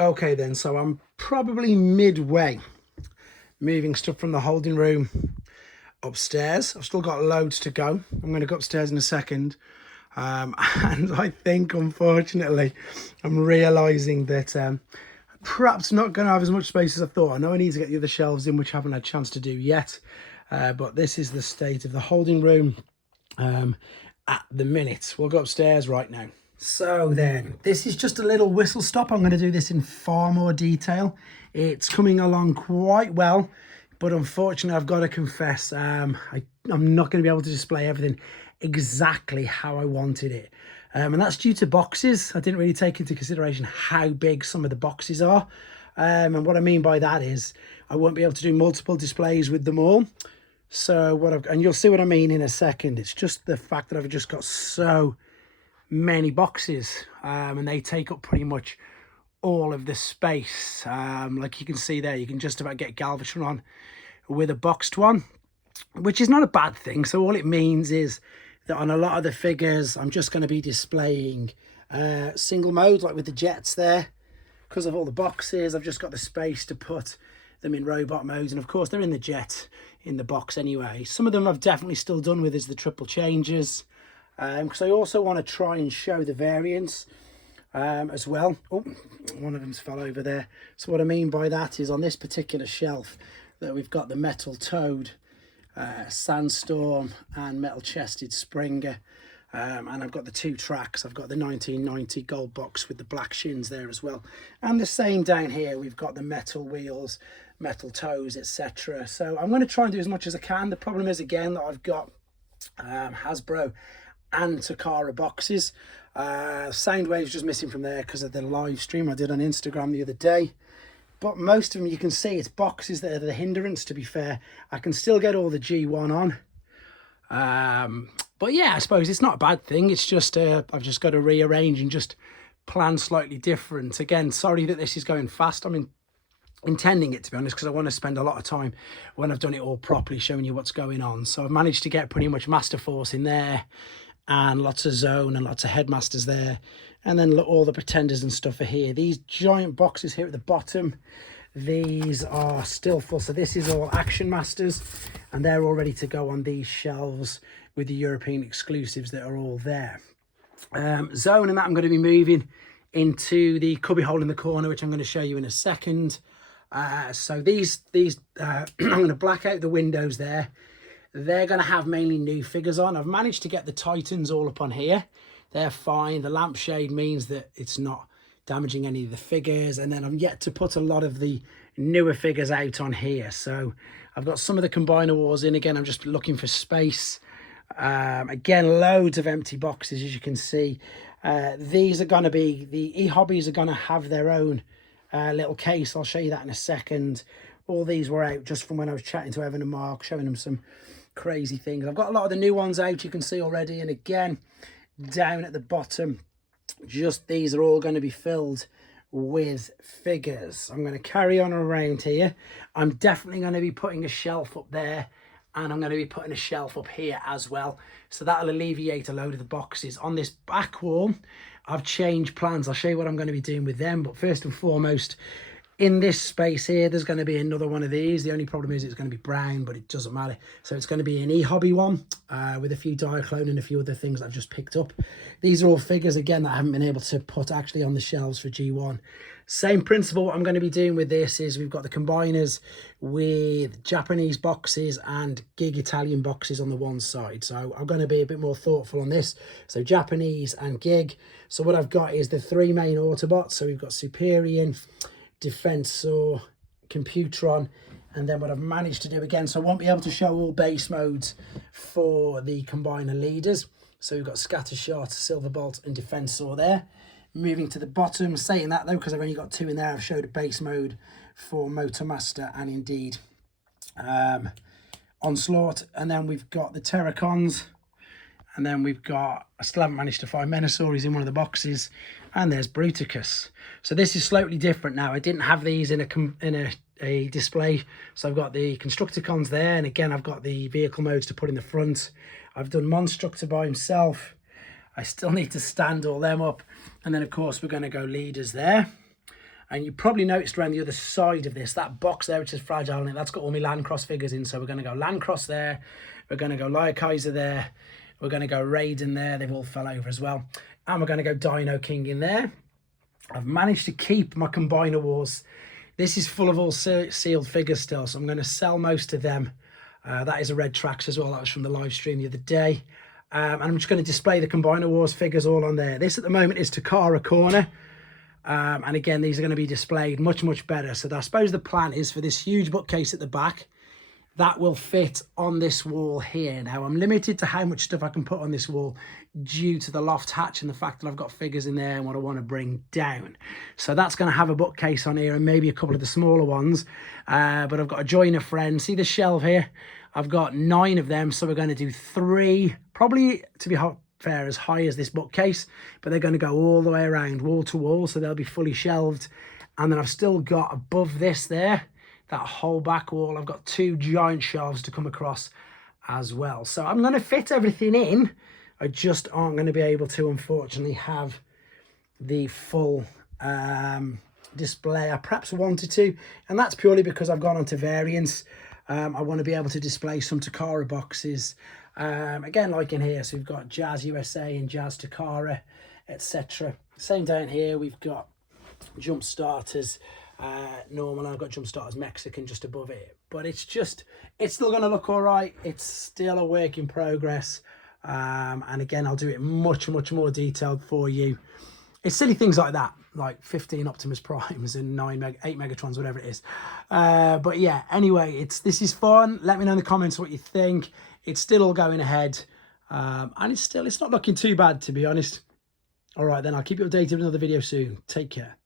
Okay then, so I'm probably midway moving stuff from the holding room upstairs. I've still got loads to go. I'm going to go upstairs in a second. And I think, unfortunately, I'm realising that perhaps not going to have as much space as I thought. I know I need to get the other shelves in, which I haven't had a chance to do yet. But this is the state of the holding room at the minute. We'll go upstairs right now. So then, this is just a little whistle stop. I'm going to do this in far more detail. It's coming along quite well, but unfortunately, I've got to confess, I'm not going to be able to display everything exactly how I wanted it. And that's due to boxes. I didn't really take into consideration how big some of the boxes are. And what I mean by that is I won't be able to do multiple displays with them all. So and you'll see what I mean in a second. It's just the fact that I've just got so many boxes and they take up pretty much all of the space. Like you can see there, you can just about get Galvatron with a boxed one, which is not a bad thing. So all it means is that on a lot of the figures, I'm just going to be displaying single modes, like with the jets there. Because of all the boxes, I've just got the space to put them in robot modes. And of course, they're in the jet in the box anyway. Some of them I've definitely still done with is the triple changes. Because I also want to try and show the variants as well. Oh, one of them's fell over there. So what I mean by that is on this particular shelf that we've got the metal toed Sandstorm and metal chested Springer. And I've got the two tracks. I've got the 1990 gold box with the black shins there as well. And the same down here, we've got the metal wheels, metal toes, etc. So I'm going to try and do as much as I can. The problem is, again, that I've got Hasbro and Takara boxes. Soundwave's just missing from there because of the live stream I did on Instagram the other day. But most of them, you can see it's boxes that are the hindrance, to be fair. I can still get all the G1 on. But yeah, I suppose it's not a bad thing. It's just I've just got to rearrange and just plan slightly different. Again, sorry that this is going fast. I mean, intending it, to be honest, because I want to spend a lot of time when I've done it all properly showing you what's going on. So I've managed to get pretty much Master Force in there and lots of Zone and lots of Headmasters there. And then look, all the Pretenders and stuff are here. These giant boxes here at the bottom, these are still full. So this is all Action Masters, and they're all ready to go on these shelves with the European exclusives that are all there. Zone and that I'm going to be moving into the cubby hole in the corner, which I'm going to show you in a second. So these I'm going to black out the windows there. They're going to have mainly new figures on. I've managed to get the Titans all up on here. They're fine. The lampshade means that it's not damaging any of the figures. And then I'm yet to put a lot of the newer figures out on here. So I've got some of the Combiner Wars in. Again, I'm just looking for space. Again, loads of empty boxes, as you can see. These are going to be, the e-hobbies are going to have their own little case. I'll show you that in a second. All these were out just from when I was chatting to Evan and Mark, showing them some crazy things. I've got a lot of the new ones out, you can see already. And again, down at the bottom, just these are all going to be filled with figures. I'm going to carry on around here. I'm definitely going to be putting a shelf up there, and I'm going to be putting a shelf up here as well. So that'll alleviate a load of the boxes. On this back wall, I've changed plans. I'll show you what I'm going to be doing with them. But first and foremost, in this space here, there's going to be another one of these. The only problem is it's going to be brown, but it doesn't matter. So it's going to be an e-hobby one with a few Diaclone and a few other things I've just picked up. These are all figures, again, that I haven't been able to put actually on the shelves for G1. Same principle. What I'm going to be doing with this is we've got the combiners with Japanese boxes and gig Italian boxes on the one side. So I'm going to be a bit more thoughtful on this. So Japanese and gig. So what I've got is the three main Autobots. So we've got Superior, Defensor, Computron, and then what I've managed to do again, so I won't be able to show all base modes for the combiner leaders. So we've got Scattershot, Silverbolt, and Defensor there. Moving to the bottom, saying that though, because I've only got two in there, I've showed a base mode for Motormaster and indeed Onslaught. And then we've got the Terracons. And then we've got, I still haven't managed to find Menasor, he's in one of the boxes. And there's Bruticus. So this is slightly different now. I didn't have these in a display. So I've got the Constructicons there. And again, I've got the vehicle modes to put in the front. I've done Monstructor by himself. I still need to stand all them up. And then, of course, we're going to go leaders there. And you probably noticed around the other side of this, that box there, which is fragile, and that's got all my Landcross figures in. So we're going to go Landcross there. We're going to go Kaiser there. We're going to go Raiden there. They've all fell over as well. And we're going to go Dino King in there. I've managed to keep my Combiner Wars. This is full of all sealed figures still, so I'm going to sell most of them. That is a Red Trax as well. That was from the live stream the other day. And I'm just going to display the Combiner Wars figures all on there. This at the moment is Takara Corner. And again, these are going to be displayed much, much better. So I suppose the plan is for this huge bookcase at the back, that will fit on this wall here. Now, I'm limited to how much stuff I can put on this wall due to the loft hatch and the fact that I've got figures in there and what I want to bring down. So that's going to have a bookcase on here and maybe a couple of the smaller ones. But I've got to join a friend. See the shelf here? I've got 9 of them. So we're going to do 3, probably, to be fair, as high as this bookcase, but they're going to go all the way around, wall to wall, so they'll be fully shelved. And then I've still got above this there, that whole back wall, I've got 2 giant shelves to come across as well. So I'm going to fit everything in. I just aren't going to be able to, unfortunately, have the full display I perhaps wanted to, and that's purely because I've gone on to variants. I want to be able to display some Takara boxes. Again, like in here, so we've got Jazz USA and Jazz Takara, etc. Same down here, we've got Jump Starters normal. I've got Jump Starters Mexican just above it, but it's still going to look all right. It's still a work in progress, and again, I'll do it much more detailed for you. It's silly things like that, like 15 Optimus Primes and 8 Megatrons, whatever it is. But yeah, anyway, this is fun. Let me know in the comments what you think. It's still all going ahead, and it's not looking too bad, to be honest. All right, then I'll keep you updated with another video soon. Take care.